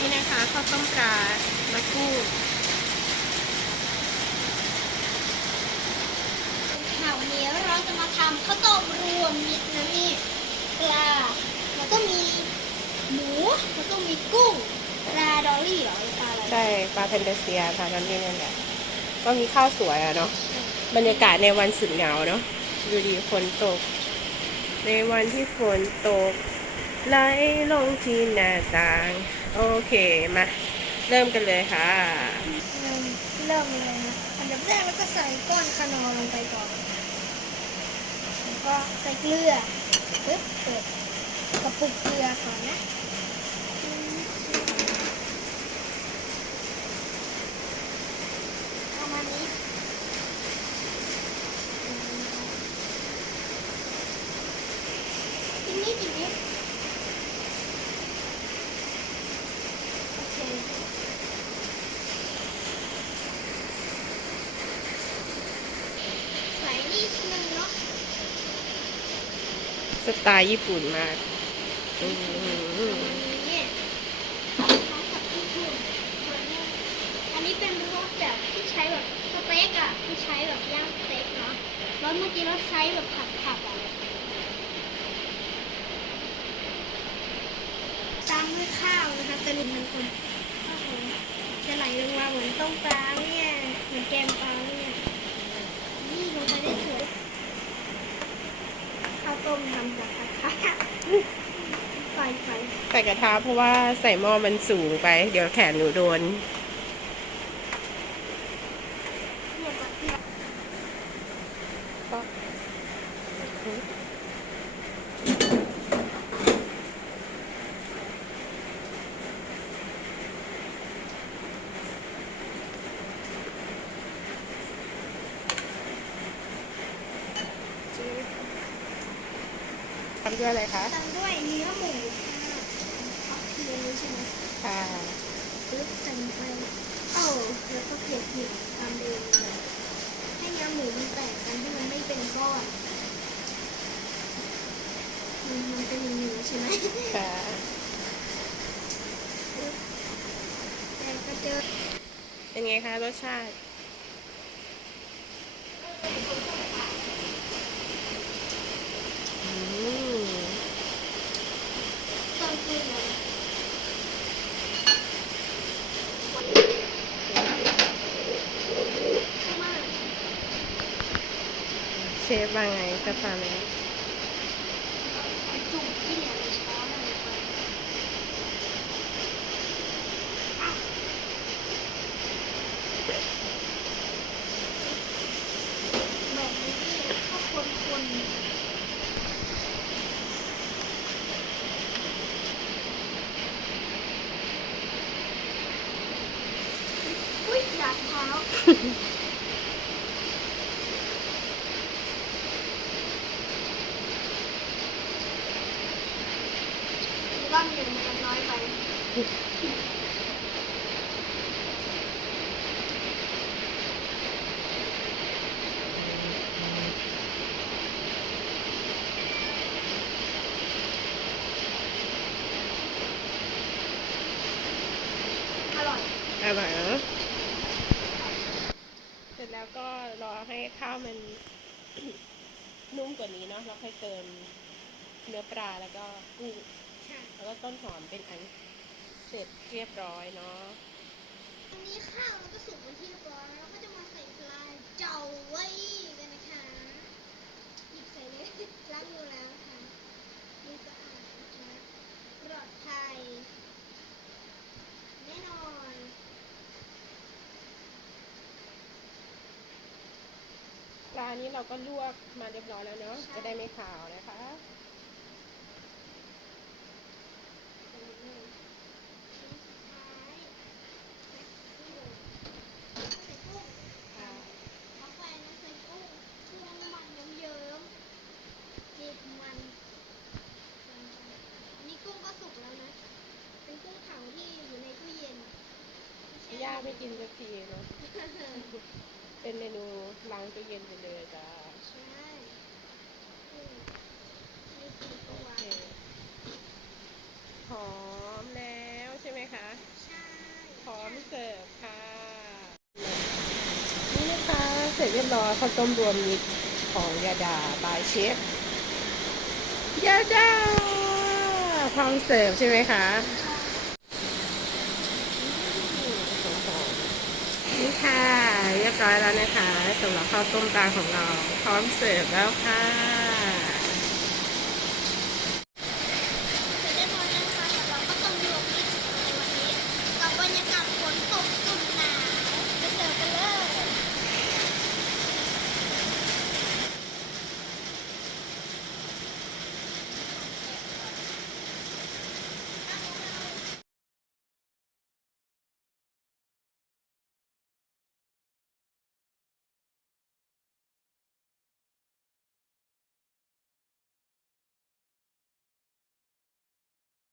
นี่นะคะข้าวต้มปลาและกุ้งค่ะวันนี้เราจะมาทำข้าวต้มรวมมิตรนะนี่ปลาแล้วก็มีหมูแล้วก็มีกุ้งปลาดอลลี่เหรอหรือปลาอะไรใช่ปลาแพนเดเซียค่ะนั่นนี่นั่นแหละก็มีข้าวสวยอะเนาะบรรยากาศในวันสุดเหงาเนาะดูดีฝนตกในวันที่ฝนตกไหลลงที่หน้าต่างโอเคมาเริ่มกันเลยค่ะเริ่มเลยนะอันดับแรกแล้วก็ใส่ก้อนคานอร์ลงไปก่อนแล้วก็ใส่เกลือปึ๊บเปิดกระปุกเกลือก่อนนะประมาณนี้ทีนี้โอเคใส่นิดนึงเนาะ สไตล์ญี่ปุ่นมากอืม อันนี้เป็นรสแบบที่ใช้แบบสเต็กอ่ะที่ใช้แบบย่างสเต็กเนาะแล้วเมื่อกี้เราใช้แบบผัดอ่ะตามด้วยข้าวนะคะแต่ลุงมันคนข้าวหอมจะไหลลงมาเหมือนต้มปลาเนี่ยเหมือนแกงปลาเนี่ยนี่ลงไปได้สวยข้าวต้มทำจากกระทะไฟใส่กระทะเพราะว่าใส่หม้อมันสูงไปเดี๋ยวแขนหนูโดนเนี่ยกระเทียม ทำด้วยอะไรคะตามด้วยเนื้อหมูค่ะเทียมนี้ใช่ไหมค่ะ ปึ๊บใส่ไปแล้วก็เผ็ดตามเองเลยให้เนื้อหมูมันแตกกันให้มันไม่เป็นก้อนมันเป็นอย่างนี้ใช่ไหมค่ะแต่ก็เจอเป็นไงคะรสชาติอืมต้นทุนเลยมากเชฟว่าไงจะฟังไหมจุ่มที่เหลือในช้อนอะไรไปแบบนี้ก็คนอุ้ยอยากเท้าว่ามันมันน้อยไปอร่อย อร่อยเนอะเสร็จแล้วก็รอให้ข้าวมัน นุ่มกว่านี้เนาะแล้วค่อยเติมเนื้อปลาแล้วก็กุ้งแล้วก็ต้นหอมเป็นอันเสร็จเรียบร้อยเนาะอันนี้ข้าวมันก็สุกเป็นที่เรียบร้อยแล้วก็จะมาใส่ปลาเจ้าไว้กันนะคะหยิบใส่เลยล้างมือแล้วค่ะมือสะอาดนะคะปลอดภัยแน่นอนปลานี้เราก็ลวกมาเรียบร้อยแล้วเนาะจะได้ไม่ขาวนะคะย่าไม่กินสักทีเนาะ เป็นเมนูล้างตู้เย็นไปเลยจ้าใช่ไม่กินตัโอวเคหอมแล้วใช่ไหมคะ เสิร์ฟค่ะนี่นะคะเสร็จเรียบร้อยข้าวต้มรวมมิตรของยาดาบายเชฟยาดาพร้อมเสิร์ฟใช่ไหมคะนี่ค่ะเรียบร้อยแล้วนะคะสำหรับข้าวต้มปลาของเราพร้อมเสิร์ฟแล้วค่ะ